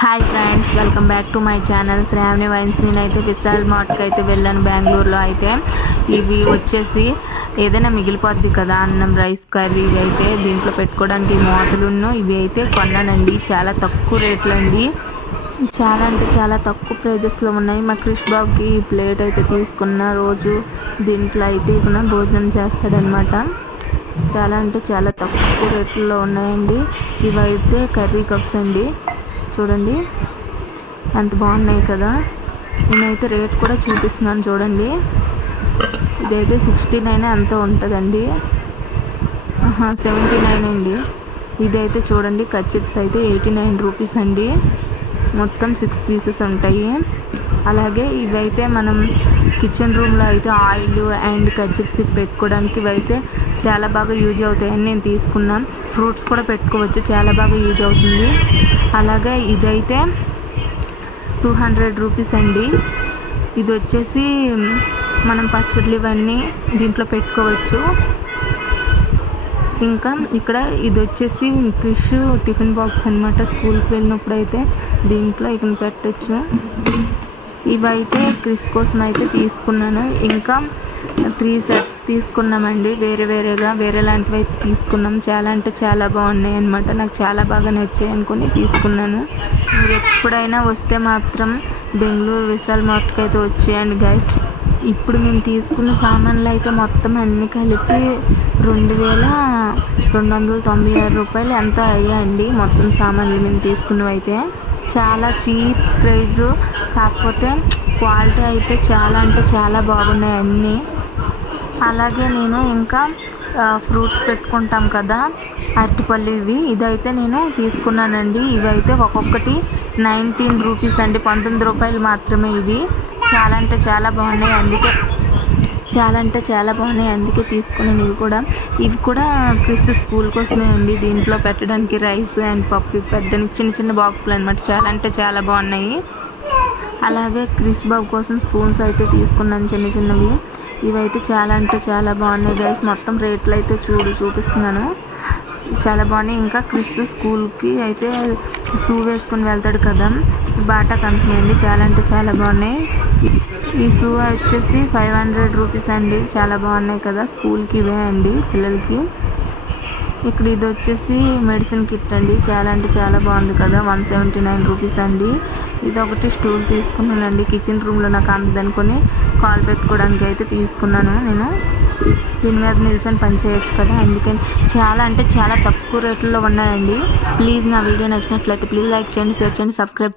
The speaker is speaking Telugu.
Hi friends, welcome back to my channel Shravani vines. నేనైతే విశాల్ మార్ట్కి అయితే వెళ్ళాను బెంగళూరులో. అయితే ఇవి వచ్చేసి ఏదైనా మిగిలిపోద్ది కదా, అన్నం, రైస్, కర్రీ, ఇవి అయితే దీంట్లో పెట్టుకోవడానికి మూతలున్నో ఇవి అయితే కొన్నానండి. చాలా తక్కువ రేట్లు అండి, చాలా అంటే చాలా తక్కువ ప్రైజెస్లో ఉన్నాయి. మా క్రిష్ బాబుకి ఈ ప్లేట్ అయితే తీసుకున్న రోజు దీంట్లో అయితే ఇక భోజనం చేస్తాడనమాట. చాలా అంటే చాలా తక్కువ రేట్లలో ఉన్నాయండి. ఇవైతే కర్రీ కప్స్ అండి, చూడండి ఎంత బాగున్నాయి కదా. నేనైతే రేట్ కూడా చూపిస్తున్నాను చూడండి. ఇదైతే 69 అంత ఉంటుందండి, 79 అండి. ఇదైతే చూడండి కచ్చిప్స్ అయితే 89 రూపీస్ అండి. మొత్తం 6 పీసెస్ ఉంటాయి. అలాగే ఇవైతే మనం కిచెన్ రూమ్లో అయితే ఆయిల్ అండ్ కచ్చిప్స్ పెట్టుకోవడానికి ఇవైతే చాలా బాగా యూజ్ అవుతాయని నేను తీసుకున్నాను. ఫ్రూట్స్ కూడా పెట్టుకోవచ్చు, చాలా బాగా యూజ్ అవుతుంది. అలాగే ఇదైతే 200 రూపీస్ అండి. ఇది వచ్చేసి మనం పచ్చళ్ళు ఇవన్నీ దీంట్లో పెట్టుకోవచ్చు. ఇంకా ఇక్కడ ఇది వచ్చేసి ఫిష్ టిఫిన్ బాక్స్ అనమాట. స్కూల్కి వెళ్ళినప్పుడు అయితే దీంట్లో ఇక్కడ పెట్టచ్చు. ఇవైతే క్రిస్ కోసం అయితే తీసుకున్నాను. ఇంకా 3 సెట్స్ తీసుకున్నామండి, వేరే లాంటివి అయితే తీసుకున్నాం. చాలా అంటే చాలా బాగున్నాయి అనమాట. నాకు చాలా బాగా నచ్చాయి అనుకుని తీసుకున్నాను. మీరు ఎప్పుడైనా వస్తే మాత్రం బెంగళూరు విశాల్ మార్ట్కి అయితే వచ్చేయండి గైస్. ఇప్పుడు మేము తీసుకున్న సామాన్లు అయితే మొత్తం అన్నీ కలిపి 2296 రూపాయలు ఎంత అయ్యాయండి. మొత్తం సామాన్లు మేము తీసుకున్నవి అయితే చాలా చీప్ ప్రైస్, కాకపోతే క్వాలిటీ అయితే చాలా అంటే చాలా బాగున్నాయి అన్నీ. అలాగే నేను ఇంకా ఫ్రూట్స్ పెట్టుకుంటాం కదా, అరటిపళ్ళు, ఇదైతే నేను తీసుకున్నానండి. ఇవైతే ఒక్కొక్కటి 19 రూపీస్ అండి, 19 రూపాయలు మాత్రమే. ఇవి చాలా అంటే చాలా బాగున్నాయి, అందుకే తీసుకున్నాను. ఇవి కూడా క్రిస్ స్కూల్ కోసమే అండి. దీంట్లో పెట్టడానికి రైస్ అండ్ పప్పు పెట్టడానికి చిన్న బాక్సులు అనమాట. చాలా అంటే చాలా బాగున్నాయి. అలాగే క్రిస్ బాబు కోసం స్పూన్స్ అయితే తీసుకున్నాను, చిన్నవి. ఇవైతే చాలా అంటే చాలా బాగున్నాయి గైస్. మొత్తం రేట్లు అయితే చూపిస్తున్నాను, చాలా బాగున్నాయి. ఇంకా క్రిస్ స్కూల్కి అయితే షూ వేసుకొని వెళ్తాడు కదా, బాటా కంపెనీ అండి. చాలా అంటే చాలా బాగున్నాయి. ఈ షూ వచ్చేసి 500 రూపీస్ అండి. చాలా బాగున్నాయి కదా, స్కూల్కి ఇవే అండి పిల్లలకి. ఇక్కడ ఇది వచ్చేసి మెడిసిన్ కిట్ అండి. చాలా అంటే చాలా బాగుంది కదా, 179 రూపీస్ అండి. ఇది ఒకటి స్టూల్ తీసుకున్నానండి, కిచెన్ రూమ్లో నాకు అందనుకొని కాల్ పెట్టుకోవడానికి అయితే తీసుకున్నాను నేను. దీని మీద నిల్చొని పని చేయొచ్చు కదా, అందుకని చాలా అంటే చాలా తక్కువ రేట్లలో ఉన్నాయండి. ప్లీజ్ నా వీడియో నచ్చినట్లయితే ప్లీజ్ లైక్ చేయండి, షేర్ చేయండి, సబ్స్క్రైబ్ చేయండి.